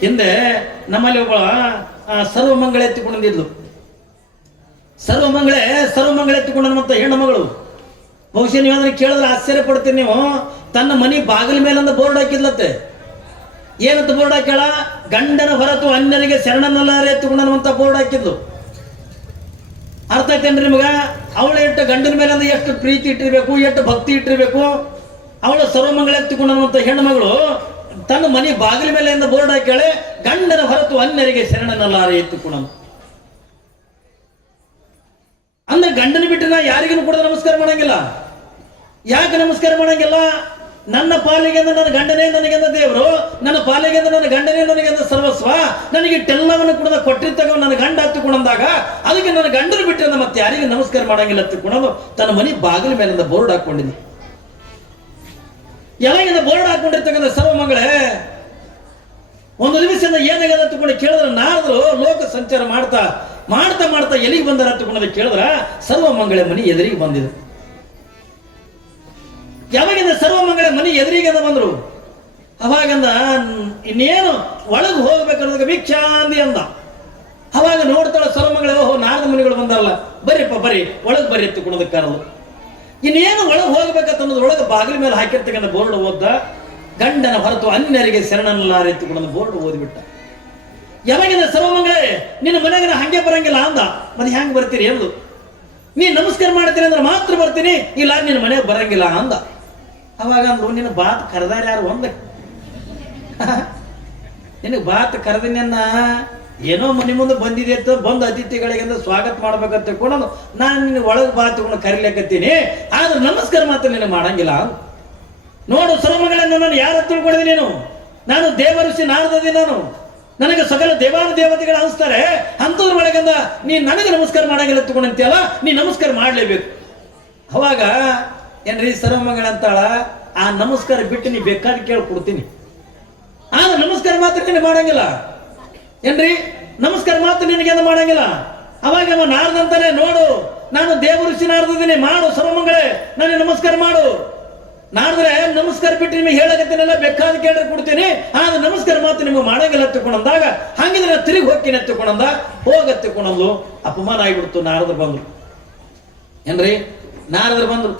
ಹಿಂದೆ ನಮ್ಮಲ್ಲಿ ಒಬ್ಬ ಸರ್ವಮಂಗಳ ಎತ್ತಿಕೊಂಡಿದ್ಲು ಸರ್ವಮಂಗಳೆ, ಸರ್ವಮಂಗಳ ಎತ್ತಿಕೊಂಡ ಹೆಣ್ಣು ಮಗಳು. ಬಹುಶಃ ನೀವು ಅದನ್ನ ಕೇಳಿದ್ರೆ ಆಶ್ಚರ್ಯ ಪಡ್ತೀರಿ ನೀವು. ತನ್ನ ಮನೆ ಬಾಗಿಲ ಮೇಲಂದ ಬೋರ್ಡ್ ಹಾಕಿದ್ಲತ್ತೆ ಏನಂತ ಬೋರ್ಡ್ ಹಾಕ್ಯಾಳ? ಗಂಡನ ಹೊರತು ಅನ್ಯನಿಗೆ ಶರಣನಲ್ಲಾರೆ ಎತ್ತಿಕೊಂಡನ್ನುವಂತ ಬೋರ್ಡ್ ಹಾಕಿದ್ಲು. ಅರ್ಥ ಆಯ್ತೇನ್ರಿ ನಿಮಗ? ಅವಳ ಎಷ್ಟು ಗಂಡನ ಮೇಲೆ ಅಂದ್ರೆ ಎಷ್ಟು ಪ್ರೀತಿ ಇಟ್ಟಿರ್ಬೇಕು, ಎಷ್ಟು ಭಕ್ತಿ ಇಟ್ಟಿರ್ಬೇಕು. ಅವಳ ಸರ್ವಮಂಗಳ ಎತ್ತಿಕೊಂಡಂತ ಹೆಣ್ಣು ಮಗಳು. ತನ್ನ ಮನೆ ಬಾಗಿಲ ಮೇಲೆ ಬೋರ್ಡ್ ಹಾಕ್ಯಾಳೆ, ಗಂಡನ ಹೊರತು ಅನ್ಯರಿಗೆ ಶರಣನಲ್ಲಾರೆ ಎತ್ತಿಕೊಂಡನು ಅಂದ್ರೆ ಗಂಡನ ಬಿಟ್ಟು ನಾ ಯಾರಿಗೂ ಕೂಡ ನಮಸ್ಕಾರ ಮಾಡಂಗಿಲ್ಲ. ಯಾಕೆ ನಮಸ್ಕಾರ ಮಾಡಂಗಿಲ್ಲ? ನನ್ನ ಪಾಲಿಗೆ ನನ್ನ ಗಂಡನೇ ನನಗೆಂದ ದೇವರು, ನನ್ನ ಪಾಲಿಗೆ ನನ್ನ ಗಂಡನೇ ನನಗೆಂದ ಸರ್ವಸ್ವ ನನಗೆ ಇಟ್ಟೆಲ್ಲವನ್ನು ಕೂಡ ಕೊಟ್ಟಿರ್ತಕ್ಕ ನನ್ನ ಗಂಡ ಹತ್ತಿಕೊಂಡಂದಾಗ ಅದಕ್ಕೆ ನನ್ನ ಗಂಡನ ಬಿಟ್ಟರೆ ಮತ್ತೆ ಯಾರಿಗೂ ನಮಸ್ಕಾರ ಮಾಡಂಗಿಲ್ಲ ಹತ್ತಿಕೊಂಡು ತನ್ನ ಮನೆ ಬಾಗಿಲ ಮೇಲಿಂದ ಬೋರ್ಡ್ ಹಾಕೊಂಡಿದ್ದೆ ಯಾವಾಗಿಂದ ಬೋರ್ಡ್ ಹಾಕೊಂಡಿರ್ತಕ್ಕಂಥ ಸರ್ವ ಮಂಗಳೇ, ಒಂದು ದಿವಸದಿಂದ ಏನಾಗ್ಯದ ಹತ್ತಿಕೊಂಡು ಕೇಳಿದ್ರೆ ನಾರದ್ರು ಲೋಕ ಸಂಚಾರ ಮಾಡ್ತಾ ಮಾಡ್ತಾ ಮಾಡ್ತಾ ಎಲ್ಲಿಗೆ ಬಂದಾರ ಹತ್ತಿಕೊಂಡದ ಕೇಳಿದ್ರ ಸರ್ವಮಂಗಳ ಮನಿ ಎದುರಿಗೆ ಬಂದಿದೆ. ಯಾವಾಗಿಂದ ಸರ್ವ ಮಂಗಳ ಮನಿ ಎದುರಿಗೆ ಬಂದರು? ಅವಾಗಂದ ಇನ್ನೇನು ಒಳಗೆ ಹೋಗ್ಬೇಕನ್ನೋದಕ್ಕೆ ಭಿಕ್ಷಾಂದಿ ಅಂದ. ಅವಾಗ ನೋಡ್ತಾಳೆ ಸರ್ವ ಮಂಗಳ, ಓಹೋ ನಾರದ ಮನಿಗಳು ಬಂದಾರಲ್ಲ, ಬರ್ರಿಪ್ಪ, ಬರ್ರಿ, ಒಳಗೆ ಬರ್ರಿ ಎತ್ತಿಕೊಳ್ಳೋದಕ್ಕೆ ಕರೆದು ಇನ್ನೇನು ಒಳಗೆ ಒಳಗೆ ಬಾಗಿಲ ಮೇಲೆ ಹಾಕಿರ್ತಕ್ಕಂಥ ಬೋರ್ಡ್ ಓದ್ದ, ಗಂಡನ ಹೊರತು ಅನ್ಯರಿಗೆ ಶರಣನಲ್ಲಾರೆ ಕೊಡೋದು ಬೋರ್ಡ್ ಓದಿಬಿಟ್ಟ. ಯಾವಾಗಿಂದ ಸರ್ವಮಂಗಳೇ ನಿನ್ನ ಮನೆಗಿನ ಹಂಗೆ ಬರಂಗಿಲ್ಲ ಅಂದ. ಮತ್ತೆ ಹ್ಯಾಂಗ್ ಬರ್ತೀರಿ ಎಂದು ನೀ ನಮಸ್ಕಾರ ಮಾಡ್ತೀನಿ ಅಂದ್ರೆ ಮಾತ್ರ ಬರ್ತೀನಿ, ಇಲ್ಲ ನಿನ್ನ ಮನೆಗೆ ಬರಂಗಿಲ್ಲ ಅಂದ. ಅವಾಗ ಅಂದ್ರು, ನಿನ್ನ ಬಾತ್ ಕರೆದಾರ ಯಾರು ಒಂದ? ನಿನಗೆ ಬಾತ್ ಕರೆದಿನ ಏನೋ ಮನೆ ಮುಂದೆ ಬಂದಿದೆ ಅಂತ ಬಂದು ಅತಿಥಿಗಳಿಗೆ ಸ್ವಾಗತ ಮಾಡ್ಬೇಕಂತ ತಿಳ್ಕೊಂಡು ನಾನು ನಿನ್ನ ಒಳಗೆ ಬಾ ತಗೊಂಡು ಕರಿಲಿಕ್ಕತ್ತೀನಿ. ಆದ್ರೆ ನಮಸ್ಕಾರ ಮಾತ್ರ ನೀನು ಮಾಡಂಗಿಲ್ಲ. ನೋಡು ಶ್ರಮಗಳನ್ನು ನಾನು ಯಾರ ತಿಳ್ಕೊಂಡಿದ್ದೀನಿ ನೀನು? ನಾನು ದೇವಋಷಿ ನಾರದಿ ನಾನು ನನಗೆ ಸಕಲ ದೇವಾನು ದೇವತೆಗಳು ಅನಿಸ್ತಾರೆ. ಅಂಥವ್ರ ಒಳಗಿಂದ ನೀ ನನಗೆ ನಮಸ್ಕಾರ ಮಾಡಂಗಿಲ್ಲ ತಗೊಂಡಂತೀಯಲ್ಲ ನೀ ನಮಸ್ಕಾರ ಮಾಡಲೇಬೇಕು. ಅವಾಗ ಏನ್ರಿ ಸರ್ವಮಗಳಂತಾಳ ಆ ನಮಸ್ಕಾರ ಬಿಟ್ಟು ನೀ ಬೇಕಾದ್ರೆ ಕೇಳಿ ಕೊಡ್ತೀನಿ ಆದ್ರೆ ನಮಸ್ಕಾರ ಮಾತ್ರ ನೀನು ಮಾಡಂಗಿಲ್ಲ. ಏನ್ರಿ? ನಮಸ್ಕಾರ, ಮಾತು ನಿನಗೇನು ಮಾಡಂಗಿಲ್ಲ? ಅವಾಗ ಅವ ನಾರದಂತಾನೆ ನೋಡು, ನಾನು ದೇವ ಋಷಿ ನಾರದಿದ್ದೀನಿ ಮಾಡು ಸರ್ವಮಂಗಳೇ ನನಗೆ ನಮಸ್ಕಾರ ಮಾಡು. ನಾಡಿದ್ರೆ ನಮಸ್ಕಾರ ಬಿಟ್ಟು ನಿಮಗೆ ಹೇಳಕತ್ತೀನಲ್ಲ, ಬೇಕಾದ ಕೇಳ್ರೆ ಕೊಡ್ತೀನಿ. ಆದ್ರೆ ನಮಸ್ಕಾರ ಮಾತು ನಿಮಗೆ ಮಾಡಂಗಿಲ್ಲ ತಿಳ್ಕೊಂಡಂದಾಗ ಹಂಗಿದ್ರೆ ನಾನು ತಿರುಗಿ ಹೋಗ್ತೀನಿ ತಿಳ್ಕೊಂಡಂದ ಹೋಗ ಅಪಮಾನ ಆಗಿಬಿಡ್ತು ನಾರದ್ರು ಬಂದ್ರು. ಏನ್ರಿ? ನಾರದ್ರು ಬಂದ್ರು.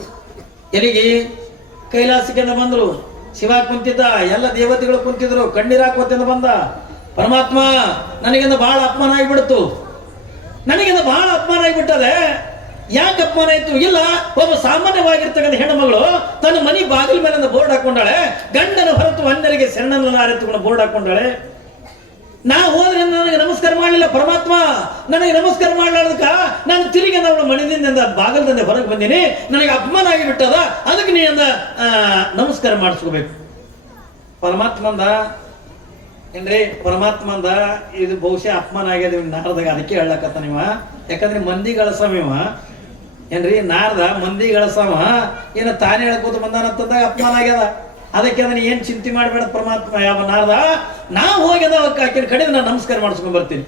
ಎಲ್ಲಿಗೆ? ಕೈಲಾಸಕ್ಕೆ ಬಂದ್ರು. ಶಿವ ಕುಂತಿದ್ದ, ಎಲ್ಲ ದೇವತೆಗಳು ಕುಂತಿದ್ರು, ಕಣ್ಣೀರ್ ಬಂದ. ಪರಮಾತ್ಮ ನನಗಿಂದ ಬಹಳ ಅಪಮಾನ ಆಗಿಬಿಡ್ತು. ನನಗಿಂದ ಬಹಳ ಅಪಮಾನ ಆಗಿಬಿಟ್ಟದೆ ಯಾಕೆ ಅಪಮಾನ ಆಯ್ತು? ಇಲ್ಲ, ಒಬ್ಬ ಸಾಮಾನ್ಯವಾಗಿರ್ತಕ್ಕಂಥ ಹೆಣ್ಣುಮಗಳು ತನ್ನ ಮನೆ ಬಾಗಿಲ ಮೇಲಿಂದ ಬೋರ್ಡ್ ಹಾಕೊಂಡಾಳೆ ಗಂಡನ ಹೊರತು ಅನ್ಯರಿಗೆ ಸೆಣ್ಣನ ಅರೆತುಕೊಂಡು ಬೋರ್ಡ್ ಹಾಕೊಂಡಾಳೆ ನಾ ಹೋದ್ರೆ ನನಗೆ ನಮಸ್ಕಾರ ಮಾಡಲಿಲ್ಲ, ಪರಮಾತ್ಮ, ನನಗೆ ನಮಸ್ಕಾರ ಮಾಡ್ಲಾರ್ದಕ್ಕ ನಾನು ತಿರುಗಿ ನಾವು ಮನೆಯಿಂದ ಬಾಗಲದಿಂದ ಹೊರಗೆ ಬಂದೀನಿ, ನನಗೆ ಅಪಮಾನ ಆಗಿಬಿಟ್ಟದ, ಅದಕ್ಕೆ ನೀ ಅಂದ ನಮಸ್ಕಾರ ಮಾಡಿಸ್ಕೋಬೇಕು. ಪರಮಾತ್ಮ ಅಂದ ಏನ್ರಿ ಪರಮಾತ್ಮ ಅಂದ ಇದು ಬಹುಶಃ ಅಪಮಾನ ಆಗ್ಯದ ನಾರದಾಗ, ಅದಕ್ಕೆ ಹೇಳಕತ್ತ ನೀವ ಯಾಕಂದ್ರೆ ಮಂದಿ ಗಳಸಮ ಇವ. ಏನ್ರಿ, ನಾರದ ಮಂದಿ ಗಳಸಮ ಏನ ತಾನೇ ಹೇಳ್ಕೋತ ಬಂದಾನಂತಂದಾಗ ಅಪಮಾನ ಆಗ್ಯದ ಅದಕ್ಕೆ ಅದನ್ನ ಏನ್ ಚಿಂತೆ ಮಾಡಬೇಡ ಪರಮಾತ್ಮ, ಯಾವ ನಾರದ? ನಾ ಹೋಗ್ಯದ ಆಕಿನ ಕಡೆ ನಾನು ನಮಸ್ಕಾರ ಮಾಡಿಸ್ಕೊಂಡ್ ಬರ್ತೀನಿ.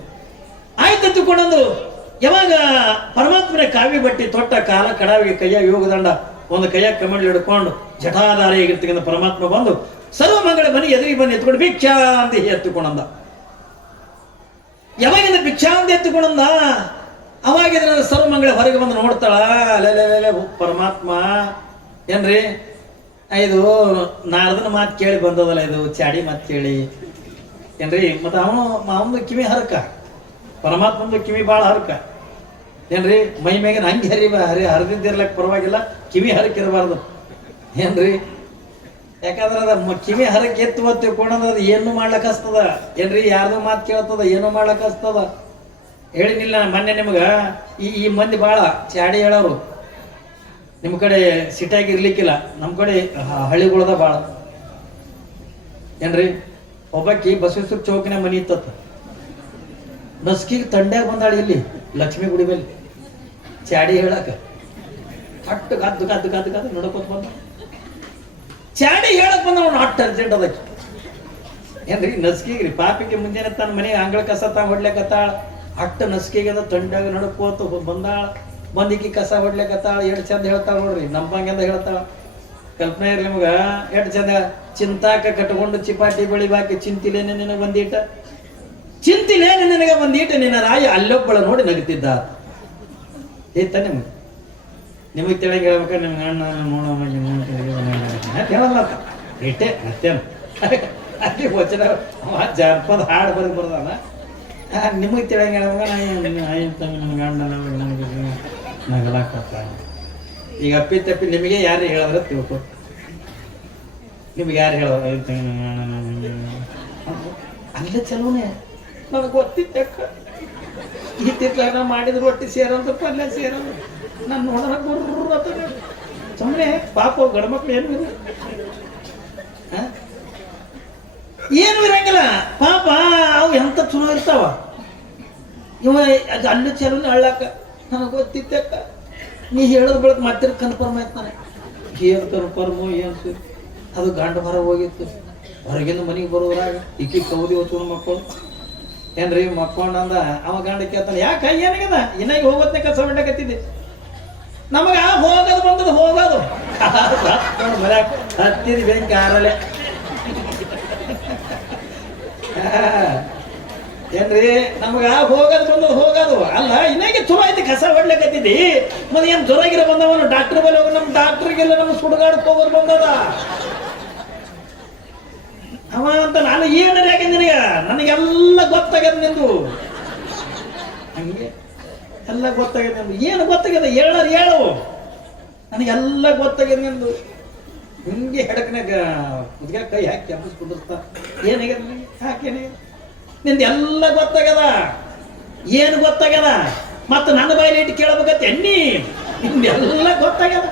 ಆಯ್ತು ತಿಳ್ಕೊಂಡಂದು ಯಾವಾಗ ಪರಮಾತ್ಮನ ಕಾವಿ ಬಟ್ಟಿ ತೊಟ್ಟ, ಕಾಲ ಕಡಾವಿಗೆ ಕೈಯಾಗ ಯೋಗದಂಡ, ಒಂದು ಕೈಯಾಗ ಕಮಂಡ್ಲಿ ಹಿಡ್ಕೊಂಡು ಜಟಾಧಾರ ಆಗಿರ್ತಕ್ಕಂಥ ಪರಮಾತ್ಮ ಬಂದು ಸರ್ವಮಂಗಳ ಮನೆ ಎದುರಿಗೆ ಬನ್ನಿ ಎತ್ಕೊಂಡು ಭಿಕ್ಷಾ ಅಂತ ಎತ್ತುಕೊಂಡಂದ. ಯಾವಾಗಿಂದ ಭಿಕ್ಷಾ ಅಂತ ಎತ್ತುಕೊಂಡಂದ? ಅವಾಗಿಂದ ಸರ್ವಮಂಗಳ ಹೊರಗೆ ಬಂದು ನೋಡ್ತಾಳ ಪರಮಾತ್ಮ, ಏನ್ರಿ? ಇದು ನಾರದನ ಮಾತು ಕೇಳಿ ಬಂದದಲ್ಲ ಇದು, ಚಾಡಿ ಮಾತು ಕೇಳಿ. ಏನ್ರಿ? ಮತ್ತೆ ಅವನು ಅವನು ಕಿವಿ ಹರಕ. ಪರಮಾತ್ಮಂದು ಕಿವಿ ಭಾಳ ಹರಕ. ಏನ್ರಿ? ಮೈ ಮೇಗಿನ ಹಂಗೆ ಹರಿ ಹರಿ, ಹರಿದಿದ್ದಿರ್ಲಕ್ ಪರವಾಗಿಲ್ಲ, ಕಿವಿ ಹರಕಿರಬಾರ್ದು ಏನ್ರಿ? ಯಾಕಂದ್ರೆ ಅದ ಕಿವಿ ಹರಕ್ಕೆ ಎತ್ತು ತಿಳ್ಕೊಂಡ್ರೆ ಅದು ಏನು ಮಾಡ್ಲಕ್ ಹಸ್ತದ ಏನ್ರಿ, ಯಾರ್ದು ಮಾತು ಕೇಳ್ತದ, ಏನು ಮಾಡ್ಲಕ್ ಹಸ್ತದ ಹೇಳಿನಿಲ್ಲ ಮೊನ್ನೆ ನಿಮ್ಗೆ. ಈ ಈ ಮಂದಿ ಭಾಳ ಚಾಡಿ ಹೇಳೋರು. ನಿಮ್ಮ ಕಡೆ ಸಿಟಿಯಾಗಿ ಇರ್ಲಿಕ್ಕಿಲ್ಲ. ನಮ್ಮ ಕಡೆ ಹಳ್ಳಿಗಳದ ಭಾಳ ಏನ್ರಿ, ಒಬ್ಬಾಕಿ ಬಸವೇಶ್ವರ ಚೌಕಿನ ಮನಿ ಇತ್ತತ್ತ ನಸ್ಕಿಗೆ ತಂಡ್ಯಾಗ ಬಂದಾಳ ಇಲ್ಲಿ, ಲಕ್ಷ್ಮಿ ಗುಡಿ ಚಾಡಿ ಹೇಳಕ. ಕಟ್ಟು ಗದ್ದು ಗದ್ದು ಗದ್ದು ಗದ್ದು, ನಡ್ಕೋತ ಬಂದ. ಚಾಡಿ ಹೇಳಕ್ ಬಂದ ಅವ್ನು ಅಟ್ ಅರ್ಜೆಂಟ್ ಅದಕ್ಕೆ. ಏನ್ರಿ, ನಸ್ಕಿಗ್ರಿ. ಪಾಪಿಗೆ ಮುಂಜಾನೆ ತನ್ನ ಮನೆ ಅಂಗಳ ಕಸ ತಾ ಹೊಡ್ಲಿಕತ್ತಾಳ. ಅಟ್ಟ ನಸ್ಕಿಗೆ ಅದ ತಂಡಾಗ ನಡ್ಕೋತ ಬಂದಾಳ. ಬಂದಿಕ್ಕಿ ಕಸ ಹೊಡ್ಲಿಕತ್ತಾಳ ಎಷ್ಟು ಚಂದ ಹೇಳ್ತಾಳ ನೋಡ್ರಿ. ನಂಬಂಗೆಂದ ಹೇಳ್ತಾಳ. ಕಲ್ಪನೆ ಇರ್ಲಿ ನಿಮಗ ಎಷ್ಟು ಚಂದ ಚಿಂತಾಕ ಕಟ್ಕೊಂಡು ಚಿಪಾಟಿ ಬಳಿ ಬಾಕಿ, ಚಿಂತಿಲೇನೆ ನಿನಗೆ ಬಂದೀಟ ಚಿಂತಿಲೇನೆ ನಿನಗೆ ಬಂದೀಟ ನಿನ್ನ ರಾಯ ಅಲ್ಲೊಬ್ಬಳ ನೋಡಿ ನಗತಿದ್ದ. ಏತ ನಿಮ್ಗೆ ನಿಮಗೆ ತಿಳಿಯಂಗೆ ಹೇಳ್ಬೇಕು, ನಿಮ್ಗೆ ಅಣ್ಣ ನೋಡೋ ಹೇಳಲ್ಲ. ಇಟ್ಟೆ, ಮತ್ತೇನು? ಅಲ್ಲಿ ವಚನ ಜಾನಪದ ಹಾಡು ಬರೆದು ಬರ್ದಾನ. ನಿಮಗೆ ತಿಳಿಯಂಗೆ ಹೇಳ್ಬೇಕು ನಾ ಆಯ್ತು ನಮ್ಗೆ ನಮಗೆ ನಗಲಾಕತ್ತ ಈಗ ಅಪ್ಪಿ ತಪ್ಪಿ ನಿಮಗೆ ಯಾರು ಹೇಳಿದ್ರೆ ತಿಳ್ಕೊ. ನಿಮ್ಗೆ ಯಾರು ಹೇಳೋರು? ಅಲ್ಲೇ ಚಲೋನೆ. ನನಗೆ ಗೊತ್ತಿತ್ತಕ್ಕ ಈ ತಿರ್ಲಾಗ ಮಾಡಿದ ರೊಟ್ಟಿ ಸೇರಂತ ಪಲ್ಯ ಸೇರೋದು. ನಾನು ನೋಡೋಣ ಗುರ್ರ ಸುಮ್ಮನೆ ಪಾಪ ಗಂಡ್ಮಕ್ಳು ಏನು? ಏನು ಇರಂಗಿಲ್ಲ. ಪಾಪ, ಅವು ಎಂತ ಚಲೋ ಇರ್ತಾವ? ಇವ ಅದು ಅಲ್ಲಿ ಅಳ್ಳಾಕ ನನಗೆ ಗೊತ್ತಿದ್ದಕ್ಕ ನೀ ಹೇಳೋದ್ ಬೆಳಕ್ ಮತ್ತೆ ಕನ್ಫರ್ಮ್ ಆಯ್ತು ನನಗೆ. ಏನು ಕನ್ಫರ್ಮು ಏನು ಅದು ಗಂಡ ಹೊರ ಹೋಗಿತ್ತು. ಹೊರಗಿಂದ ಮನೆಗೆ ಬರೋದ್ರಾಗ ಇಕ್ಕಿ ಕೌದಿ ಹೊತ್ತು ಮಕ್ಕಳು. ಏನ್ರಿ ಮಕ್ಕೊಂಡಂದ ಅವ ಗಂಡ ಕೇಳ್ತಾನೆ, ಯಾಕೆ ಏನಾಗ್ಯದ? ಇನ್ನಾಗಿ ಹೋಗೋತ್ನೆ ಕೆಲಸ ಬಿಟ್ಟಕತ್ತಿದ್ದೆ ನಮಗ ಹೋಗೋದು ಬಂದದ್ದು ಹೋಗೋದು. ಹತ್ತಿದ ಬೆಂಕಿ ಆರಲೆ ಏನ್ರಿ, ನಮಗ ಹೋಗೋದು ಬಂದದ್ದು ಹೋಗೋದು. ಅಲ್ಲ ಇನ್ನಾಗಿ ಚಲೋ ಐತಿ ಕಸ ಹೊಡ್ಲಕತ್ತಿದ್ದಿ? ಮತ್ತೆ ಏನ್ ಜೊರಾಗಿರ ಬಂದವನು? ಡಾಕ್ಟರ್ ಬಲ್ಲಿ ಹೋಗಿ ನಮ್ಮ ಡಾಕ್ಟರ್ಗೆಲ್ಲ ನಮ್ಮ ಸುಡುಗಾಡ್ ಹೋಗೋದು ಬಂದದ? ಅವ ಅಂತ ನಾನು ಏನು ಯಾಕೆ ನಿನಗ? ನನಗೆಲ್ಲ ಗೊತ್ತಾಗ್ಯದ ನಿಂದು. ಹಂಗೆ. ಎಲ್ಲ ಗೊತ್ತಾಗಿದೆ ಎಂದು ಏನು ಗೊತ್ತಾಗಿದೆ ಹೇಳರು ಹೇಳು ನನಗೆಲ್ಲ ಗೊತ್ತಾಗಿದೆ ಎಂದು ಹಿಂಗೆ ಹೆಡಕನೆ ಕೈ ಹಾಕಿ ಹಬ್ಬಸ್ ಕುದುರ್ತಾ ಏನಾಗ್ಯದ ಹಾಕೇನೆ ನಿಂದು ಎಲ್ಲ ಗೊತ್ತಾಗ್ಯದ. ಏನು ಗೊತ್ತಾಗ್ಯದ? ಮತ್ತು ನನ್ನ ಬಾಯಲ್ಲಿ ಇಟ್ಟು ಕೇಳಬೇಕತ್ತೆ ಎಣ್ಣಿ ನಿಂದೆಲ್ಲ ಗೊತ್ತಾಗ್ಯದ.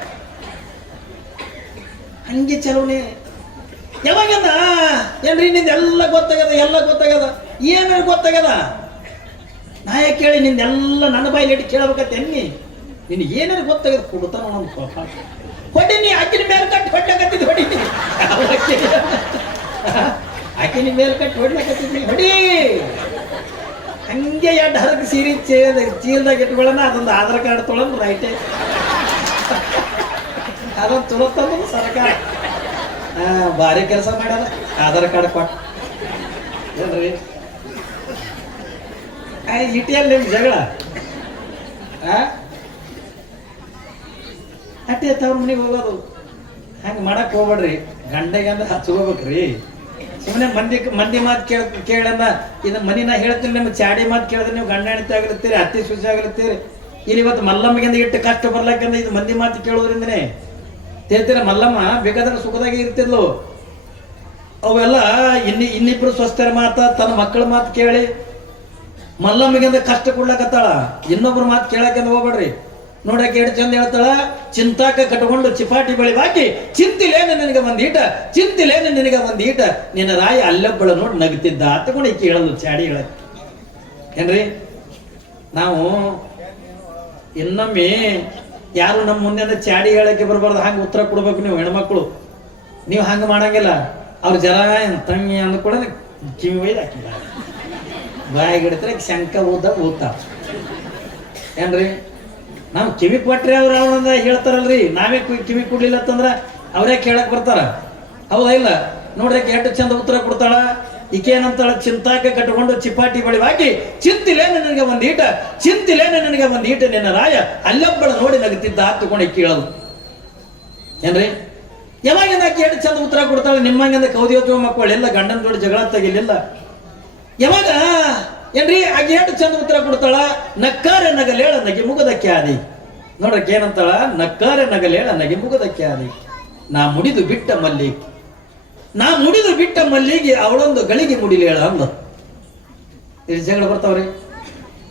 ಹಂಗೆ ಚಲೋನೆ. ಯಾವಾಗ್ಯದ? ಏನ್ರಿ ನಿಂದೆಲ್ಲ ಗೊತ್ತಾಗದ ಎಲ್ಲ ಗೊತ್ತಾಗ್ಯದ. ಏನೇನು ಗೊತ್ತಾಗದ ನಾ ಯಾಕೆ ಕೇಳಿ ನಿನ್ನೆಲ್ಲ ನನ್ನ ಬಾಯಲ್ಲಿ ಇಟ್ಟು ಕೇಳಬೇಕತ್ತೆ ಎನ್ನಿ ನಿನ್ ಏನಾರು ಗೊತ್ತಾಗದ ಕೊಡ್ತಾನ ನಮ್ಮ ಪಾಪ. ಹೊಡಿ ನೀ ಆಕಿನ ಮೇಲೆ ಕಟ್ಟಿ ಹೊಡ್ಲಕತ್ತಿದ್ ಹೊಡಿ. ಆಕಿನ ಮೇಲೆ ಕಟ್ಟಿ ಹೊಡ್ಲಕತ್ತಿದ್ನಿ ಹೊಡಿ. ಹಂಗೆ ಎರಡು ಹರಕ್ ಸೀರೆ ಚೀಲ ಚೀಲದಾಗ ಇಟ್ಕೊಳ್ಳೋಣ ಅದೊಂದು ಆಧಾರ್ ಕಾರ್ಡ್ ತೊಗೊಂಡು ರೈಟೇ ಅದೊಂದು ಚಲೋ ತಂದು ಸರ್ಕಾರ. ಭಾರಿ ಕೆಲಸ ಮಾಡ್ಯಾರ, ಆಧಾರ್ ಕಾರ್ಡ್ ಕೊಟ್ಟು. ಏನ್ರಿ? ಇಟಿಯಲ್ಲಿ ಜಗಳ. ಅಟ್ಟಿ ತವ್ರ ಮನೆಗೆ ಹೋಗೋದು. ಹಂಗೆ ಮಾಡಕ್ ಹೋಗ್ಬೇಡ್ರಿ. ಗಂಡಗೆ ಅಂದ್ರೆ ಹಚ್ಕೋಬೇಕ್ರಿ. ಸುಮ್ಮನೆ ಮಂದಿ ಮಂದಿ ಮಾತು ಕೇಳ ಕೇಳಲ್ಲ ಇದು ಮನಿನ ಹೇಳ್ತೀನಿ ನಿಮ್ಮ ಚಾಡಿ ಮಾತು ಕೇಳಿದ್ರೆ ನೀವು ಗಂಡ ಹೆಂಡತಿ ಆಗಿರ್ತೀರಿ ಅತ್ತಿ ಶುಚಿ ಆಗಿರ್ತೀರಿ ಇಲ್ಲಿ ಇವತ್ತು ಮಲ್ಲಮ್ಮಗಿಂದ ಇಟ್ಟು ಕಷ್ಟ ಬರ್ಲಕ್ಕಂದ್ರೆ ಇದು ಮಂದಿ ಮಾತು ಕೇಳೋದ್ರಿಂದನೇ. ತಿಳ್ತೀರ ಮಲ್ಲಮ್ಮ? ಬೇಕಾದ್ರೆ ಸುಖದಾಗಿ ಇರ್ತಿದ್ಲು. ಅವೆಲ್ಲ ಇನ್ನಿ, ಇನ್ನಿಬ್ರು ಸ್ವಸ್ಥರ ಮಾತ, ತನ್ನ ಮಕ್ಕಳ ಮಾತು ಕೇಳಿ. ಮಲ್ಲಮ್ಮಿಗಿಂದ ಕಷ್ಟ ಕೊಡ್ಲಕತ್ತಾಳ. ಇನ್ನೊಬ್ರ ಮಾತು ಕೇಳಕ್ಕೆ ಹೋಗ್ಬೇಡ್ರಿ. ನೋಡಕ್ಕೆ ಎಷ್ಟು ಚಂದ ಹೇಳ್ತಾಳ, ಚಿಂತಾಕ ಕಟ್ಕೊಂಡು ಚಿಪಾಟಿ ಬಳಿ ಬಾಕಿ, ಚಿಂತಿಲೇನ ನಿನಗೆ ಒಂದ್ ಈಟ, ಚಿಂತಿಲೇನ ನಿನಗೆ ಒಂದ್ ಈಟ. ನಿನ್ನ ರಾಯಿ ಅಲ್ಲೊಬ್ಬಳ ನೋಡಿ ನಗ್ತಿದ್ದ. ತಗೊಂಡು ಈಕೆ ಹೇಳಲು ಚಾಡಿ ಹೇಳಕ್ ಏನ್ರಿ? ನಾವು ಇನ್ನೊಮ್ಮೆ ಯಾರು ನಮ್ಮ ಮುಂದೆ ಚಾಡಿ ಹೇಳಕ್ಕೆ ಬರಬಾರ್ದು. ಹಂಗೆ ಉತ್ತರ ಕೊಡ್ಬೇಕು ನೀವು ಹೆಣ್ಮಕ್ಳು. ನೀವು ಹಂಗೆ ಮಾಡಂಗಿಲ್ಲ. ಅವ್ರು ಜರ ತಂಗಿ ಕೂಡ ಕಿವಿ ಒಯ್ದು ಹಾಕಿಲ್ಲ. ಬಾಯಿಗೆ ಹಿಡಿದ್ರೆ ಶಂಕ ಊದ ಊದ್ತಾವ ಏನ್ರಿ? ನಾವು ಕಿವಿ ಕೊಟ್ರೆ ಅವ್ರು ಅವ್ರಂದ ಹೇಳ್ತಾರಲ್ರಿ. ನಾವೇ ಕಿವಿ ಕೊಡ್ಲಿಲ್ಲ ಅಂತಂದ್ರ ಅವರೇ ಕೇಳಕ್ ಬರ್ತಾರ. ಹೌದಾ ಇಲ್ಲ? ನೋಡ್ರಿ ಎಷ್ಟು ಚಂದ ಉತ್ತರ ಕೊಡ್ತಾಳ. ಈಕೇನಂತಾಳ? ಚಿಂತಾಕ ಕಟ್ಕೊಂಡು ಚಿಪಾಟಿ ಬಳಿ ಹಾಕಿ ಚಿಂತಿಲೇನೆ ನನಗೆ ಒಂದ್ ಈಟ ಚಿಂತಿಲೇನೆ ನನಗೆ ಒಂದ್ ಈಟ ನಿನ್ನ ರಾಯ. ಅಲ್ಲೊಬ್ಬಳ ನೋಡಿ ನಗುತ್ತಿದ್ದ ಹಾತುಕೊಂಡು ಕೇಳೋದು. ಏನ್ರಿ? ಯಾವಾಗಿಂದ ಆಕಿ ಚಂದ ಉತ್ತರ ಕೊಡ್ತಾಳೆ? ನಿಮ್ಮಂಗಿಂದ ಕೌದಿ ಹೊತ್ತುವ ಮಕ್ಕಳು ಎಲ್ಲ ಗಂಡನ ದೊಡ್ಡ ಜಗಳ ತೆಗಿಲಿಲ್ಲ. ಯಾವಾಗ? ಏನ್ರಿ? ಆಕೆ ಎಷ್ಟು ಚಂದ ಉತ್ತರ ಕೊಡ್ತಾಳ? ನಕ್ಕಾರೆ ನಗಲೇಳ ನಗೆ ಮುಗದಕ್ಕೆ ಆದಿ ನೋಡ್ರಕ್ಕೆ ಏನಂತಾಳ? ನಕ್ಕಾರೆ ನಗಲೇಳ ನಗೆ ಮುಗದಕ್ಕೆ ಆದಿ ನಾ ಮುಡಿದು ಬಿಟ್ಟ ಮಲ್ಲಿಗೆ ನಾ ಮುಡಿದು ಬಿಟ್ಟ ಮಲ್ಲಿಗೆ ಅವಳೊಂದು ಗಳಿಗೆ ಮುಡಿಲೇಳ ಅಂದ. ಇಲ್ಲಿ ಜಗಳ ಬರ್ತಾವ್ರಿ.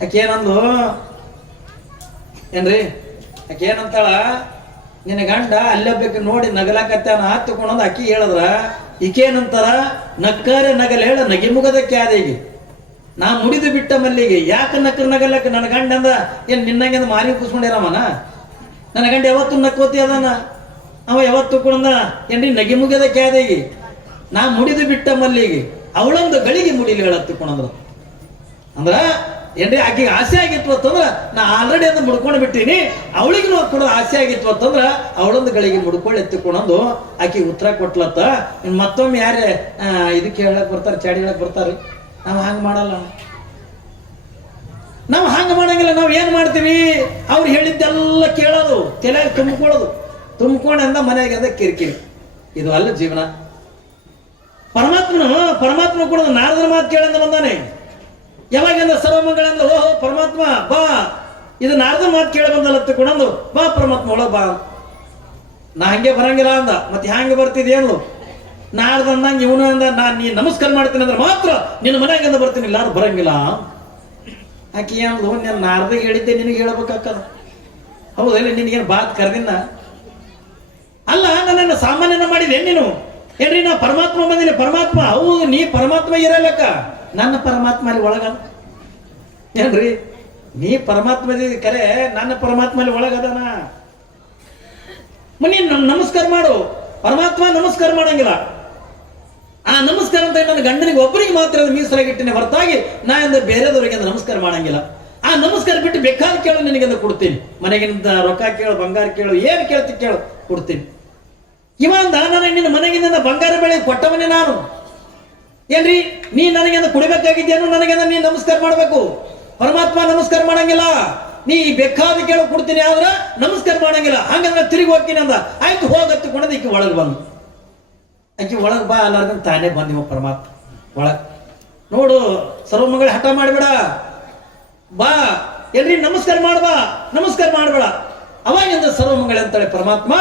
ಆಕೆ ಏನಂದು ಏನ್ರಿ? ಆಕೆ ಏನಂತಾಳ ನಿನ್ನ ಗಂಡ ಅಲ್ಲೊಬ್ಬಕ್ಕೆ ನೋಡಿ ನಗಲಾಕತ್ತಾನ ಹತ್ತುಕೊಂಡಂದು ಅಕ್ಕಿ ಹೇಳಿದ್ರ, ಈಕೇನಂತಾರ? ನಕ್ಕಾರೆ ನಗಲೇಳ ನಗೆ ಮುಗದಕ್ಕೆ ಆದೇಗಿ ನಾ ಮುಡಿದು ಬಿಟ್ಟ ಮಲ್ಲಿಗೆ ಯಾಕೆ ನಕ್ಕರ್ ನಗಲಕ್ಕ ನನ್ನ ಗಂಡ ಅಂದ? ಏನ್ ನಿನ್ನಂಗೆ ಮಾರಿ ಕೂಸ್ಕೊಂಡಿರಮ್ಮನ ನನ್ನ ಗಂಡ ಯಾವತ್ತು ನಕ್ಕೋತಿ ಅದಾನ? ಅವ ಯಾವತ್ತು ಕುಣದ? ಏನ್ರಿ ನಗಿ ಮುಗಿಯದ ಆದೇಗಿ ನಾ ಮುಡಿದು ಬಿಟ್ಟ ಮಲ್ಲಿಗೆ ಅವಳೊಂದು ಗಳಿಗೆ ಮುಡಿಲಿ ಹೇಳತ್ತು ಕುಣಂದ್ರ. ಅಂದ್ರ ಏನ್ರಿ ಆಕೆಗೆ ಆಸೆ ಆಗಿತ್ತು ಅಂತಂದ್ರ ನಾ ಆಲ್ರೆಡಿ ಅದನ್ನ ಮುಡ್ಕೊಂಡು ಬಿಟ್ಟೀನಿ. ಅವಳಿಗೆ ನಾವು ಕೊಡೋ ಆಸೆ ಆಗಿತ್ತು ಅಂತಂದ್ರ ಅವಳೊಂದು ಗಳಿಗೆ ಮುಡ್ಕೊಳ್ಳಿ ಎತ್ತಿಕೊಂಡು ಆಕೆ ಉತ್ತರ ಕೊಟ್ಲತ್ತ. ಮತ್ತೊಮ್ಮೆ ಯಾರೇ ಇದಕ್ಕೆ ಹೇಳಕ್ ಬರ್ತಾರೆ, ಚಾಡಿ ಹೇಳಕ್ ಬರ್ತಾರೆ. ನಾವು ಹಂಗೆ ಮಾಡಲ್ಲ. ನಾವು ಹಂಗೆ ಮಾಡಂಗಿಲ್ಲ, ನಾವು ಏನು ಮಾಡ್ತೀವಿ? ಅವ್ರು ಹೇಳಿದ್ದೆಲ್ಲ ಕೇಳೋದು, ತಲೆಯಾಗಿ ತುಂಬಿಕೊಳ್ಳೋದು. ತುಂಬಿಕೊಂಡಂದ ಮನೆಗೆ ಅದ ಕಿರಿಕಿರಿ. ಇದು ಅಲ್ಲ ಜೀವನ. ಪರಮಾತ್ಮನು, ಪರಮಾತ್ಮ ಕೂಡ ನಾರದನ ಮಾತು ಕೇಳಂದ ಬಂದಾನೆ. ಯಾವಾಗಂದ ಸರ್ವಮಂಗಳಂದ, ಓಹೋ, ಪರಮಾತ್ಮ, ಬಾ. ಇದು ನಾರದನ ಮಾತು ಕೇಳಿ ಬಂದಲ್ಲ ತಗೊಂಡು ಬಾ ಪರಮಾತ್ಮ ಒಳ ಬಾ ನಾ ಹಂಗೆ ಬರಂಗಿಲ್ಲ ಅಂದ. ಮತ್ತೆ ಹ್ಯಾಂಗೆ ಬರ್ತಿದೇನು ನಾಡ್ದ ಅಂದಂಗೆ ಇವನು ಅಂದ ನಾನು ನೀ ನಮಸ್ಕಾರ ಮಾಡ್ತೀನಿ ಅಂದ್ರೆ ಮಾತ್ರ ನಿನ್ನ ಮನೆಗೆ ಬರ್ತೀನಿ ಎಲ್ಲಾರು ಬರಂಗಿಲ್ಲ. ಆಕೆ ಏನು ನಾನು ನಾರ್ದಾಗ ಹೇಳಿದ್ದೆ ನಿನಗೆ ಹೇಳ್ಬೇಕಾಕದ. ಹೌದಲ್ಲ ನಿನಗೇನು ಬಾತ್ ಕರೆದಿನ ಅಲ್ಲ, ನನ್ನನ್ನು ಸಾಮಾನ್ಯನ ಮಾಡಿದೆ ನೀನು? ಏನ್ರಿ, ನಾ ಪರಮಾತ್ಮ ಬಂದಿನಿ, ಪರಮಾತ್ಮ, ಹೌದು, ನೀ ಪರಮಾತ್ಮ ಇರಲ್ಲಕ್ಕ ನನ್ನ ಪರಮಾತ್ಮ ಅಲ್ಲಿ ಒಳಗ ಏನ್ರಿ, ನೀ ಪರಮಾತ್ಮ ಕರೆ, ನನ್ನ ಪರಮಾತ್ಮ ಅಲ್ಲಿ ಒಳಗದನ? ಮನಿ ನಮಸ್ಕಾರ ಮಾಡು. ಪರಮಾತ್ಮ ನಮಸ್ಕಾರ ಮಾಡಂಗಿಲ್ಲ. ಆ, ನಮಸ್ಕಾರ ಅಂತ ನನ್ನ ಗಂಡನಿಗೆ ಒಬ್ಬರಿಗೆ ಮಾತ್ರ ಮೀಸಲಾಗಿಟ್ಟಿನಿ ಹೊರತಾಗಿ ನಾ ಎಂದ ಬೇರೆದವರಿಗೆ ನಮಸ್ಕಾರ ಮಾಡಂಗಿಲ್ಲ. ಆ ನಮಸ್ಕಾರ ಬಿಟ್ಟು ಬೇಕಾದ ಕೇಳು ನಿನಗೆ ಅಂದ್ರೆ ಕೊಡ್ತೀನಿ. ಮನೆಗಿಂದ ರೊಕ್ಕ ಕೇಳು, ಬಂಗಾರ ಕೇಳು, ಏನು ಕೇಳ್ತಿ ಕೇಳು, ಕೊಡ್ತೀನಿ. ಇವ ನಾನು ನಿನ್ನ ಮನೆಗಿಂದ ಬಂಗಾರ ಬೆಳೆ ಕೊಟ್ಟವನೇ ನಾನು. ಏನ್ರಿ, ನೀ ನನಗೆ ಕುಡಿಬೇಕಾಗಿದ್ದೇನು ನನಗೆ ನೀ ನಮಸ್ಕಾರ ಮಾಡಬೇಕು. ಪರಮಾತ್ಮ ನಮಸ್ಕಾರ ಮಾಡಂಗಿಲ್ಲ. ನೀ ಬೇಕಾದ ಕೇಳು ಕೊಡ್ತೀನಿ ಆದ್ರ ನಮಸ್ಕಾರ ಮಾಡಂಗಿಲ್ಲ. ಹಂಗಂದ್ರೆ ತಿರುಗಿ ಹೋಗ್ತೀನಿ ಅಂದ. ಆಯ್ತು, ಹೋಗತ್ತು ಕೊಡದ ಈಕೆ ಒಳಗೆ ಬಂದು. ಆಕಿ ಒಳಗೆ ಬಾ ಅಲ್ಲಾರ್ದಂಗೆ ತಾನೇ ಬಂದಿವ ಪರಮಾತ್ಮ. ಒಳಗೆ. ನೋಡು ಸರ್ವಮಗಳ ಹಠ ಮಾಡಬೇಡ. ಬಾ, ಎಲ್ರಿ ನಮಸ್ಕಾರ ಮಾಡ್ಬಾ. ನಮಸ್ಕಾರ ಮಾಡಬೇಡ. ಅವಾಗಿಂದ ಸರ್ವಮಂಗಳ ಅಂತಾಳೆ ಪರಮಾತ್ಮ,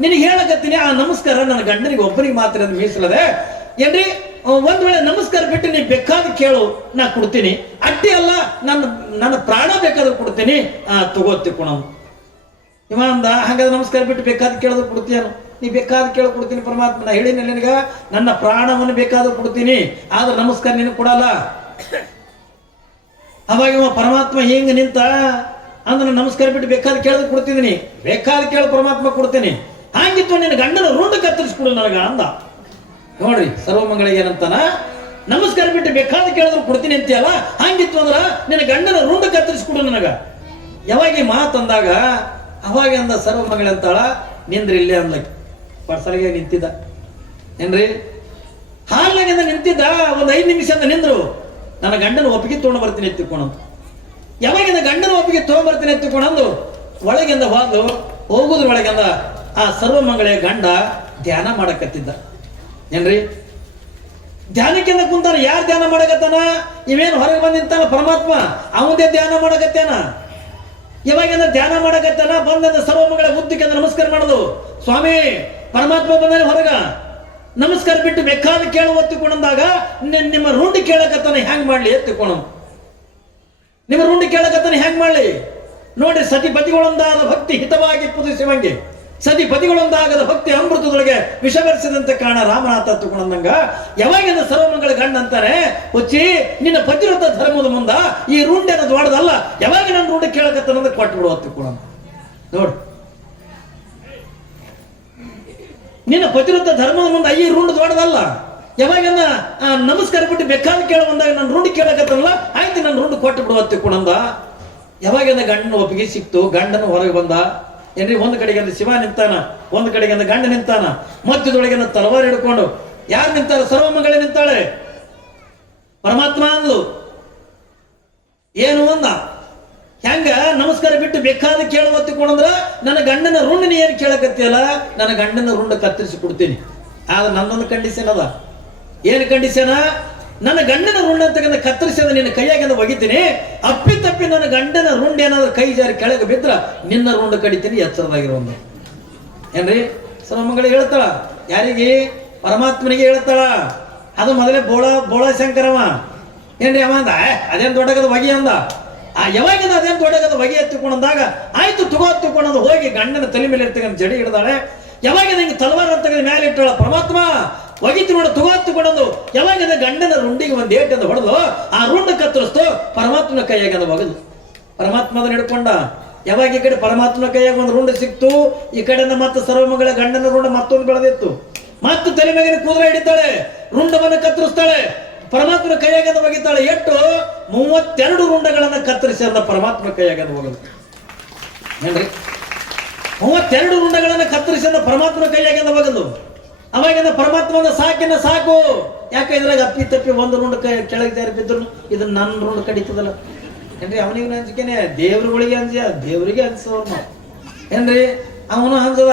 ನಿನಗೆ ಹೇಳಕತ್ತೀನಿ, ಆ ನಮಸ್ಕಾರ ನನ್ನ ಗಂಡನಿಗೆ ಒಬ್ಬರಿಗೆ ಮಾತ್ರ ಅದು ಮೀಸಲದೆ. ಏನ್ರಿ ಒಂದ್ ವೇಳೆ ನಮಸ್ಕಾರ ಬಿಟ್ಟು ನೀ ಬೇಕಾದ ಕೇಳು, ನಾ ಕೊಡ್ತೀನಿ. ಅಡ್ಡಿ ಅಲ್ಲ ನನ್ನ ನನ್ನ ಪ್ರಾಣ ಬೇಕಾದ್ರೂ ಕೊಡ್ತೀನಿ. ತಗೋತಿ ಕುಣ. ಇವ ಅಂದ ಹಂಗಾದ್ರೆ ನಮಸ್ಕಾರ ಬಿಟ್ಟು ಬೇಕಾದ ಕೇಳಿದ್ರೆ ಕೊಡ್ತೀಯನು. ನೀ ಬೇಕಾದ ಕೇಳಿ ಕೊಡ್ತೀನಿ ಪರಮಾತ್ಮ ನಾ ಹೇಳಿನ ನಿನಗ, ನನ್ನ ಪ್ರಾಣವನ್ನು ಬೇಕಾದ್ರೂ ಕೊಡ್ತೀನಿ. ಆದ್ರೆ ನಮಸ್ಕಾರ ನಿನಗೆ ಕೊಡಲ್ಲ. ಅವಾಗ ಇವ ಪರಮಾತ್ಮ ಹಿಂಗ ನಿಂತ, ಅಂದ್ರೆ ನಮಸ್ಕಾರ ಬಿಟ್ಟು ಬೇಕಾದ ಕೇಳಿದ್ರೆ ಕೊಡ್ತಿದ್ದೀನಿ ಬೇಕಾದ ಕೇಳಿ ಪರಮಾತ್ಮ ಕೊಡ್ತೀನಿ. ಹಂಗಿತ್ತು ನಿನ್ನ ಗಂಡನ ರುಂಡ ಕತ್ತರಿಸ್ಕೊಡು ನನಗ ಅಂದ. ನೋಡ್ರಿ ಸರ್ವಮಂಗಳಿಗೆ ಏನಂತಾನ ನಮಸ್ಕಾರ ಬಿಟ್ಟು ಬೇಕಾದ ಕೇಳಿದ್ರು ಕೊಡ್ತೀನಿ ಅಂತೀಯಲ್ಲ, ಹಂಗಿತ್ತು ಅಂದ್ರ ನಿನ್ನ ಗಂಡನ ರುಂಡ ಕತ್ತರಿಸ್ಕೊಡು ನನಗ. ಯಾವಾಗ ಮಾತಂದಾಗ ಅವಾಗ ಅಂದ ಸರ್ವಮಂಗಳಂತಾಳ ನಿಂದ್ರಿ ಇಲ್ಲೇ ಅಂದ್ಲಕ್ಕೆ ಪರ್ಸಲಿಗೆ ನಿಂತಿದ್ದ. ಏನ್ರಿ? ಹಾಲ್ನಾಗಿಂದ ನಿಂತಿದ್ದ, ಒಂದು ಐದು ನಿಮಿಷ ಅಂತ ನಿಂದ್ರು. ನನ್ನ ಗಂಡನ ಒಪ್ಪಿಗೆ ತೊಗೊಂಡು ಬರ್ತೀನಿ ಎತ್ತಿಕೊಂಡಂತ ಯಾವಾಗಿಂದ ಗಂಡನ ಒಪ್ಪಿಗೆ ತೊಗೊಂಡ್ಬರ್ತೀನಿ ಎತ್ತಿಕೊಂಡಂದು ಒಳಗಿಂದ ಬಂದು, ಹೋಗುದ್ರ ಒಳಗಿಂದ ಆ ಸರ್ವ ಮಂಗಳೇ ಗಂಡ ಧ್ಯಾನ ಮಾಡಕತ್ತಿದ್ದ. ಏನ್ರಿ? ಧ್ಯಾನಕ್ಕಿಂತ ಕುಂತಾನ, ಯಾರು ಧ್ಯಾನ ಮಾಡಕತ್ತಾನ? ಇವೇನು ಹೊರಗೆ ಬಂದು ನಿಂತಾನ ಪರಮಾತ್ಮ? ಅವಂದೇ ಧ್ಯಾನ ಮಾಡಕತ್ತಾನ? ಇವಾಗಿಂದ ಧ್ಯಾನ ಮಾಡಕತ್ತಾನ ಬಂದ ಸರ್ವಮಗಳ ಉದ್ದಕ್ಕೆ ನಮಸ್ಕಾರ ಮಾಡೋದು. ಸ್ವಾಮಿ, ಪರಮಾತ್ಮ ಬಂದರೆ ಹೊರಗ. ನಮಸ್ಕಾರ ಬಿಟ್ಟು ಬೇಕಾದ ಕೇಳುವ ಎತ್ತಿಕೊಂಡಂದಾಗ ನಿ- ನಿಮ್ಮ ರುಂಡಿ ಕೇಳಕತ್ತಾನ ಹ್ಯಾಂಗ್ ಮಾಡ್ಲಿ? ಎತ್ತಿಕೊಣ ನಿಮ್ಮ ರುಂಡಿ ಕೇಳಕತ್ತಾನ ಹ್ಯಾಂಗ್ ಮಾಡ್ಲಿ? ನೋಡಿ ಸತಿಪತಿಗಳೊಂದಾದ ಭಕ್ತಿ ಹಿತವಾಗಿ ಪುದಿಸುವಂಗೆ ಸತಿಪತಿಗಳೊಂದಾಗದ ಭಕ್ತಿ ಅಮೃತದೊಳಗೆ ಬೆರೆಸಿದಂತೆ ಕಾಣ ರಾಮನಾಥ ತಗೊಂಡಂಗ ಯಾವಾಗಿಂದ ಸರ್ವಮಂಗಳ ಗಂಡ ಅಂತಾನೆ ಹುಚ್ಚಿ, ನಿನ್ನ ಪತಿವ್ರತ ಧರ್ಮದ ಮುಂದ ಈ ರುಂಡೆನ ದೊಡ್ಡದಲ್ಲ ಯಾವಾಗ ನನ್ನ ರುಂಡೆ ಕೇಳಕತ್ತ ಕೊಟ್ಟು ಬಿಡುವ ತುಕೊಂಡ ನೋಡು. ನಿನ್ನ ಪತಿವ್ರತ ಧರ್ಮದ ಮುಂದೆ ಈ ರೂಂಡ್ ದೊಡ್ಡದಲ್ಲ ಯಾವಾಗನ್ನ ನಮಸ್ಕಾರ ಬಿಟ್ಟು ಬೇಕಾದ ಕೇಳ ಬಂದಾಗ ನನ್ನ ರೂಢ ಕೇಳಕತ್ತಲ್ಲ ಆಯ್ತು ನನ್ನ ರೂಂಡ್ ಕೊಟ್ಟು ಬಿಡುವ ತಿಳ್ಕೊಂಡ ಯಾವಾಗಿಂದ ಗಂಡನ ಒಪ್ಪಿಗೆ ಸಿಕ್ತು, ಗಂಡನ ಹೊರಗೆ ಬಂದ ಏನ್ರಿ, ಒಂದು ಕಡೆಗೆ ಶಿವ ನಿಂತಾನ, ಒಂದು ಕಡೆಗೆ ಗಂಡ ನಿಂತಾನ, ಮಧ್ಯದೊಳಗೆ ತಲವಾರು ಹಿಡ್ಕೊಂಡು, ಯಾರು ನಿಂತಾರ? ಸರ್ವಮಗಳೇ ನಿಂತಾಳೆ. ಪರಮಾತ್ಮ ಅಂದ್ಲು. ಏನು ಅಂದ ಹೆಂಗ? ನಮಸ್ಕಾರ ಬಿಟ್ಟು ಬೇಕಾದ ಕೇಳುವ ತಿಳ್ಕೊಂಡ್ರ ನನ್ನ ಗಂಡನ ರುಂಡ ಏನು ಕೇಳಕತ್ತಿಯಲ್ಲ, ನನ್ನ ಗಂಡನ ರುಂಡ ಕತ್ತರಿಸಿ ಕೊಡ್ತೀನಿ. ಆದ್ರೆ ನನ್ನೊಂದು ಕಂಡೀಷನ್ ಅದ. ಏನು ಕಂಡೀಷನ್? ನನ್ನ ಗಂಡನ ರುಂಡ ಅಂತಕ್ಕಂಥ ಕತ್ತರಿಸಿದ ನಿನ್ನ ಕೈಯಾಗಿಂದ ಒಗಿತೀನಿ ಅಪ್ಪಿ ತಪ್ಪಿ ನನ್ನ ಗಂಡನ ರುಂಡ ಏನಾದ್ರು ಕೈ ಜಾರಿ ಕೆಳಗೆ ಬಿದ್ರ ನಿನ್ನ ರುಂಡ ಕಡಿತೀನಿ ಎಚ್ಚರದಾಗಿರೋ ಏನ್ರಿ? ಸರ್ ಮಗಳು ಹೇಳ್ತಾಳ, ಯಾರಿಗೆ? ಪರಮಾತ್ಮನಿಗೆ ಹೇಳ್ತಾಳ. ಅದು ಮೊದಲೇ ಬೋಳ ಬೋಳ ಶಂಕರವ ಏನ್ರಿ ಅವ ಅಂದ? ಅದೇನು ದೊಡ್ಡಗದ ಬಗೆ ಅಂದ? ಆ, ಯಾವಾಗಿಂದ ಅದೇನ್ ದೊಡ್ಡಗದ ಬಗೆ ಎತ್ತಿಕೊಂಡಂದಾಗ ಆಯ್ತು ತುಗೋ ಎತ್ತಿಕೊಂಡಂದು ಹೋಗಿ ಗಂಡನ ತಲೆ ಮೇಲೆ ಇರ್ತಕ್ಕಂಥ ಜಡಿ ಹಿಡ್ದಾಳೆ. ಯಾವಾಗ ಹಿಂಗೆ ತಲವಾರ ಅಂತಕ್ಕಂಥ ಮೇಲೆ ಇಟ್ಟಾಳ ಪರಮಾತ್ಮ? ಒಗಿತು ನೋಡ ತಗೋ ಕೊಡೋದು. ಗಂಡನ ರುಂಡಿಗೆ ಒಂದು ಏಟಂದ ಹೊಡೆದು, ಆ ರುಂಡ ಕತ್ತರಿಸ್ತು. ಪರಮಾತ್ಮನ ಕೈಯಾಗದ ಒಗದು. ಪರಮಾತ್ಮ ಅದನ್ನ ಹಿಡ್ಕೊಂಡ. ಯಾವಾಗ ಈ ಕಡೆ ಪರಮಾತ್ಮನ ಕೈಯಾಗ ಒಂದು ರುಂಡ ಸಿಕ್ತು, ಈ ಕಡೆಯಿಂದ ಮತ್ತೆ ಸರ್ವಮಗಳ ಗಂಡನ ರುಂಡ ಮತ್ತೊಂದು ಬೆಳೆದಿತ್ತು. ಮತ್ತೆ ತಲೆ ಮೇಲೆ ಕೂದಲ ಹಿಡಿತಾಳೆ, ರುಂಡವನ್ನು ಕತ್ತರಿಸ್ತಾಳೆ. ಪರಮಾತ್ಮನ ಕೈಯಾಗದ ಒಗಿತಾಳೆ. ಎಷ್ಟು ಮೂವತ್ತೆರಡು ರುಂಡಗಳನ್ನ ಕತ್ತರಿಸಿ ಅಂದ ಪರಮಾತ್ಮ ಕೈಯಾಗದ ಹೋಗದು ಏನ್ರಿ? ಮೂವತ್ತೆರಡು ರುಂಡಗಳನ್ನ ಕತ್ತರಿಸಿ ಅಂದ ಪರಮಾತ್ಮನ ಕೈಯಾಗದ ಒಗದು. ಅವಾಗಿಂದ ಪರಮಾತ್ಮನ ಸಾಕಿನ ಸಾಕು. ಯಾಕೆ ಇದ್ರಾಗ ಅಪ್ಪಿ ತಪ್ಪಿ ಒಂದು ರುಂಡ ಕೆಳಗೆ ಬಿದ್ರು ಇದನ್ನ ನನ್ನ ರುಂಡ ಕಡಿತದಲ್ಲ. ಏನ್ರಿ, ಅವನಿಗೆ ಅಂಜಿಕೆನೆ ದೇವ್ರುಗಳಿಗೆ ಅಂಜ ದೇವ್ರಿಗೆ ಅನ್ಸವ್ರ ಏನ್ರಿ, ಅವನು ಅಂಜದ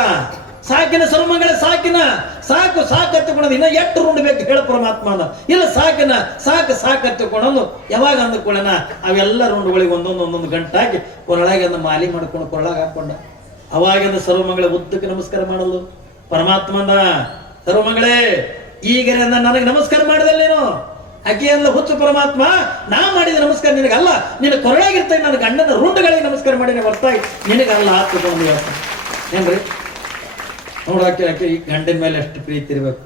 ಸಾಕಿನ ಸರ್ಮಗಳ ಸಾಕಿನ, ಸಾಕು ಸಾಕು ಹತ್ತಿಕೊಳ್ಳೋದು ಇನ್ನ ಎಷ್ಟು ರುಂಡ್ ಬೇಕು ಹೇಳ ಪರಮಾತ್ಮ ಅಂದ ಇಲ್ಲ, ಸಾಕಿನ, ಸಾಕು ಸಾಕು ಹತ್ತಿಕೊಳ್ಳೋದು ಯಾವಾಗ ಅಂದುಕೊಳ್ಳೋಣ? ಅವೆಲ್ಲ ರುಂಡುಗಳಿಗೆ ಒಂದೊಂದು ಒಂದೊಂದು ಗಂಟಾಕಿ ಕೊರಳಾಗಿ ಅದನ್ನ ಮಾಲಿ ಮಾಡ್ಕೊಂಡು ಕೊರಳಾಗ ಹಾಕೊಂಡ. ಅವಾಗಿಂದ ಸರ್ವಮಂಗಳ ಉದ್ದಕ್ಕೆ ನಮಸ್ಕಾರ ಮಾಡಲು ಪರಮಾತ್ಮನ ಸರ್ವಮಂಗಳೇ ಈಗ ನನಗೆ ನಮಸ್ಕಾರ ಮಾಡಿದಲ್ಲ ನೀನು. ಅಕ್ಕಿ ಹುಚ್ಚು ಪರಮಾತ್ಮ, ನಾ ಮಾಡಿದ ನಮಸ್ಕಾರ ನಿನಗಲ್ಲ. ನಿನ್ನ ಕೊರಳಾಗಿರ್ತೇನೆ, ನನ್ನ ಗಂಡನ ರುಂಡಗಳಿಗೆ ನಮಸ್ಕಾರ ಮಾಡಿನ ಬರ್ತಾ ನಿನಗಲ್ಲ ಆತ್ಕೊಂಡು ಏನ್ರಿ ನೋಡಕ್ಕೆ ಈ ಗಂಡನ ಮೇಲೆ ಎಷ್ಟು ಪ್ರೀತಿ ಇರ್ಬೇಕು,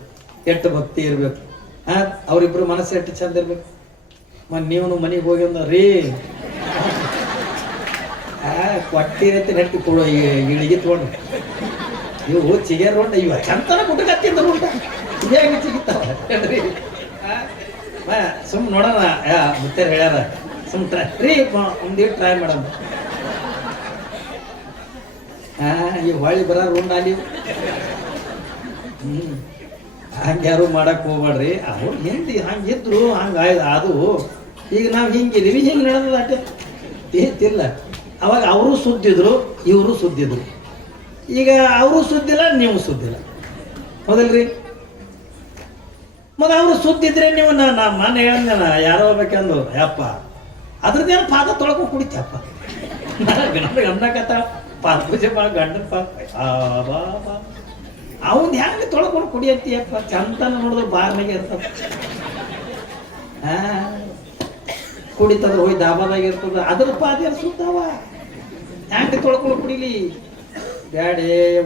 ಎಷ್ಟು ಭಕ್ತಿ ಇರಬೇಕು. ಆ, ಅವ್ರಿಬ್ರು ಮನಸ್ಸು ಎಷ್ಟು ಚಂದ ಇರ್ಬೇಕು. ಮನ್ ನೀವು ಮನೆಗೆ ಹೋಗಿ ರೀ. ಕೊಟ್ಟಿರತ್ತೆ ನೆಟ್ಟು ಕೊಡೋ ಇಳಿಗೆ ತಗೊಂಡು. ಇವು ಚಿಗೇರ್ ಉಂಟ ಇವ ಚಂತನ ಕುಟಕತ್ತಿಂದ ಉಂಟ ಹೇಗೆ ಹೇಳ್ರಿ. ಸುಮ್ ನೋಡೋಣ. ಯಾ ಮುತ್ತೆ ಹೇಳ್ಯಾರ. ಸುಮ್ ಟ್ರೈ ರೀ ಟ್ರೈ ಮಾಡೋಣ. ಹಾ ಈ ಹೊಳಿ ಬರ ಉಂಡ ಅಲ್ಲಿ. ಹ್ಮ್. ಹಂಗೆ ಯಾರು ಮಾಡಕ್ ಹೋಗ್ಬೇಡ್ರಿ. ಅವ್ರು ಹಿಂದಿ ಹಂಗಿದ್ರು ಹಂಗ ಅದು. ಈಗ ನಾವು ಹಿಂಗಿದೀವಿ ಹಿಂಗೆ ನಡೆದ ಅಷ್ಟೇ. ಇಲ್ಲ ಅವಾಗ ಅವರು ಸುದ್ದಿದ್ರು, ಇವರು ಸುದ್ದಿದ್ರು. ಈಗ ಅವರು ಸುದ್ದಿಲ್ಲ, ನೀವು ಸುದ್ದಿಲ್ಲ. ಹೌದಲ್ರಿ? ಮತ್ತು ಅವರು ಸುದ್ದಿದ್ರೆ ನೀವು ನಾನು ನಾನು ಮನೆ ಹೇಳಿದ್ನಲ್ಲ ಯಾರೋ ಬೇಕಂದು ಯಪ್ಪ. ಅದ್ರದ್ದೇನು ಪಾದ ತೊಳ್ಕೊ ಕುಡಿತಪ್ಪ. ನನಗೆ ಅನ್ನಕತ್ತ ಪಾದ ಪೂಜೆ ಮಾಡಿ, ಗಂಡನ ಪಾಪ. ಅವನ್ ಹೆಂಗೆ ತೊಳ್ಕೊಂಡು ಕುಡಿಯತ್ತೀಯಪ್ಪ? ಚಂತನ ನೋಡಿದ್ರೆ ಬಾರ್ನಾಗೆ ಇರ್ತದ. ಕುಡಿತದ ಹೋಗಿ ದಾಬಾದಾಗ ಇರ್ತದ. ಅದ್ರ ಪಾದ ಸುತ್ತಾವ ಹೆಂಗೆ ತೊಳ್ಕೊಂಡು ಕುಡಿಲಿ? ಬ್ಯಾಡೇ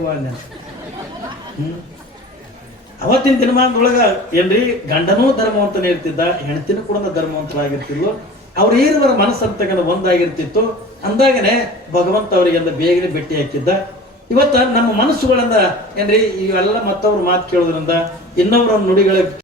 ಹ್ಮ್? ಅವತ್ತಿನ ದಿನಮಾನದೊಳಗ ಏನ್ರಿ? ಗಂಡನೂ ಧರ್ಮವಂತನೇ ಇರ್ತಿದ್ದ, ಹೆಂಡತಿನೂ ಕೂಡ ಧರ್ಮವಂತರಾಗಿರ್ತಿದ್ಲು. ಅವ್ರ ಈರುವರ ಮನಸ್ಸಂತಕ್ಕಂಥ ಒಂದಾಗಿರ್ತಿತ್ತು. ಅಂದಾಗನೆ ಭಗವಂತ ಅವರಿಗೆಲ್ಲ ಬೇಗನೆ ಭೇಟಿ ಹಾಕಿದ್ದ. ಇವತ್ತ ನಮ್ಮ ಮನಸ್ಸುಗಳಿಂದ ಏನ್ರಿ, ಇವೆಲ್ಲ ಮತ್ತವ್ರ ಮಾತು ಕೇಳೋದ್ರಿಂದ ಇನ್ನೊಬ್ಬರ ನುಡಿಗಳ